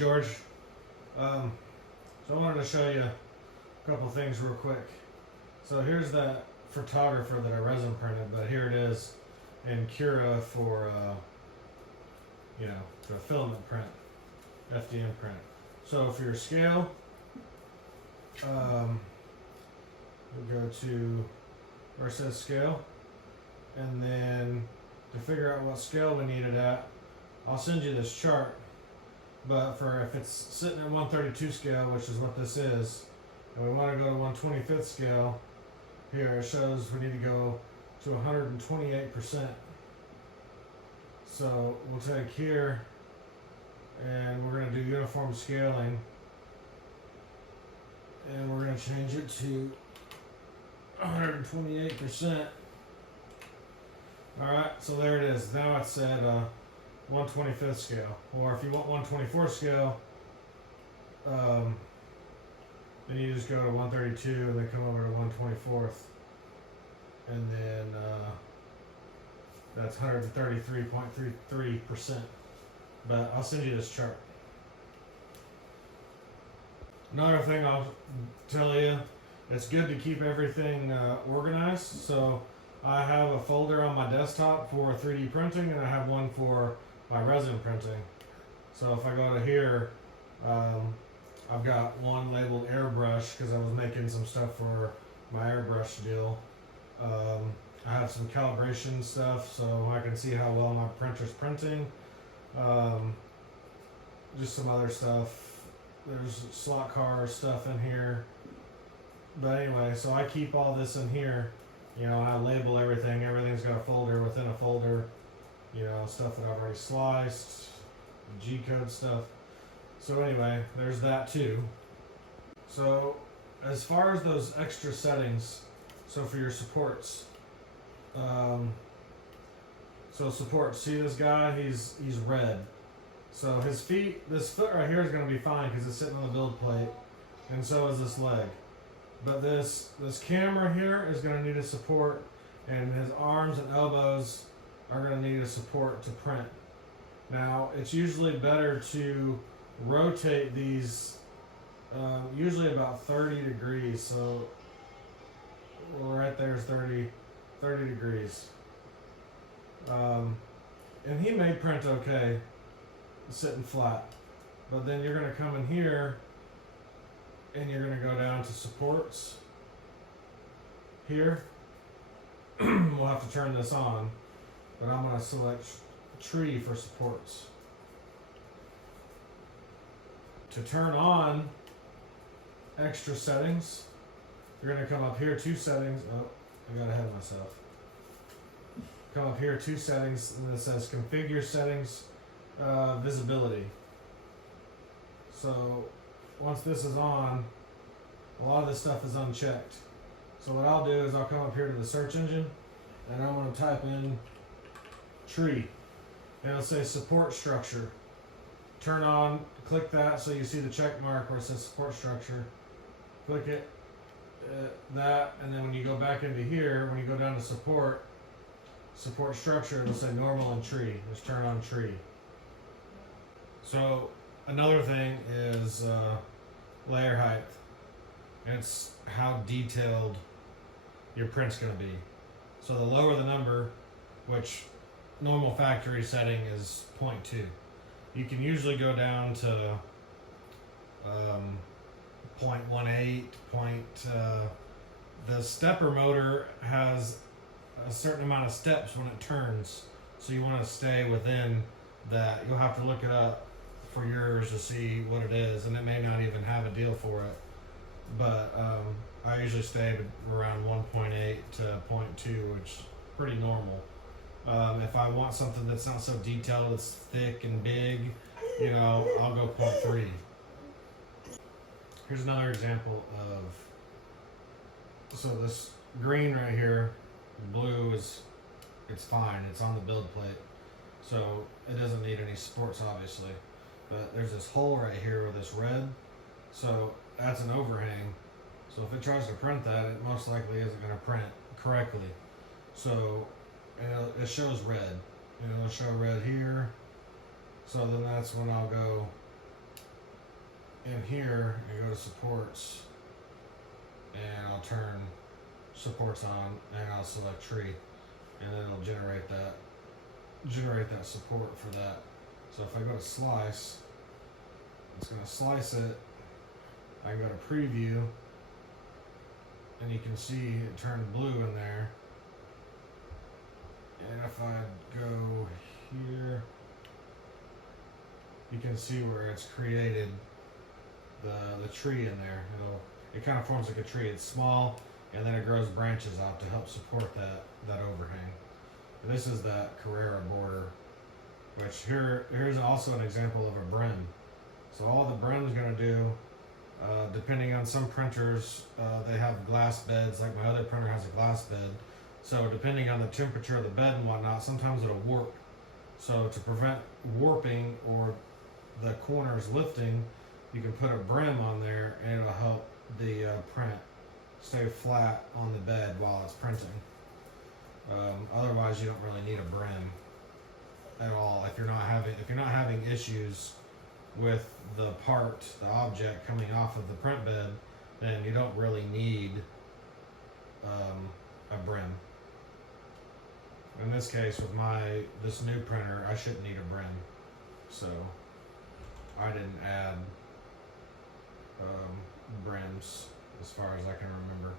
George. So I wanted to show you a couple things real quick. So here's that photographer that I resin printed, but here it is in Cura for, the filament print, FDM print. So for your scale, we'll go to where it says scale, and then to figure out what scale we need it at, I'll send you this chart. But for if it's sitting at 132 scale, which is what this is, and we want to go to 125th scale, here it shows we need to go to 128%. So we'll take here and we're going to do uniform scaling, and we're going to change it to 128%. Alright, so there it is. Now it's at 125th scale. Or if you want 124th scale, then you just go to 132 and then come over to 124th. And then that's 133.33%. But I'll send you this chart. Another thing I'll tell you, it's good to keep everything organized. So I have a folder on my desktop for 3D printing, and I have one for my resin printing. So if I go to here, I've got one labeled airbrush because I was making some stuff for my airbrush deal. I have some calibration stuff so I can see how well my printer's printing. Just some other stuff. There's slot car stuff in here. But anyway, so I keep all this in here, and I label everything. Everything's got a folder within a folder, stuff that I've already sliced, G-code stuff. So anyway, there's that too. So as far as those extra settings, so for your supports, so support, see this guy, he's red. So his feet, this foot right here is going to be fine because it's sitting on the build plate, and so is this leg. But this camera here is going to need a support, and his arms and elbows are going to need a support to print. Now, it's usually better to rotate these usually about 30 degrees. So right there's 30 degrees. And he may print okay sitting flat. But then you're going to come in here and you're going to go down to supports. Here, we'll have to turn this on, but I'm going to select tree for supports. To turn on extra settings, you're going to come up here, two settings. Oh, I got ahead of myself. Come up here, two settings, and it says configure settings, visibility. So once this is on, a lot of this stuff is unchecked. So what I'll do is I'll come up here to the search engine, and I'm going to type in tree, and it'll say support structure. Turn on, click that so you see the check mark where it says support structure. Click it, that, and then when you go back into here, when you go down to support structure, it'll say normal and tree. Just turn on tree. So another thing is layer height. It's how detailed your print's going to be. So the lower the number, which normal factory setting is 0.2. You can usually go down to 0.18. The stepper motor has a certain amount of steps when it turns, so you want to stay within that. You'll have to look it up for yours to see what it is, and it may not even have a deal for it. But I usually stay around 1.8 to 0.2, which is pretty normal. If I want something that's not so detailed, it's thick and big, I'll go 0.3. Here's another example of, so this green right here, blue it's fine, it's on the build plate. So it doesn't need any supports obviously. But there's this hole right here with this red, so that's an overhang. So if it tries to print that, it most likely isn't going to print correctly. So it shows red. It'll show red here. So then that's when I'll go in here and go to supports, and I'll turn supports on, and I'll select tree, and then it'll generate that support for that. So if I go to slice, it's going to slice it. I can go to preview, and you can see it turned blue in there. And if I go here, you can see where it's created the tree in there. It kind of forms like a tree. It's small, and then it grows branches out to help support that overhang. And this is that Carrera border, which here's also an example of a brim. So all the brim's going to do, depending on some printers, they have glass beds. Like my other printer has a glass bed. So depending on the temperature of the bed and whatnot, sometimes it'll warp. So to prevent warping or the corners lifting, you can put a brim on there, and it'll help the print stay flat on the bed while it's printing. Otherwise, you don't really need a brim at all. If you're not having issues with the object coming off of the print bed, then you don't really need a brim. In this case, with this new printer, I shouldn't need a brim, so I didn't add brims as far as I can remember.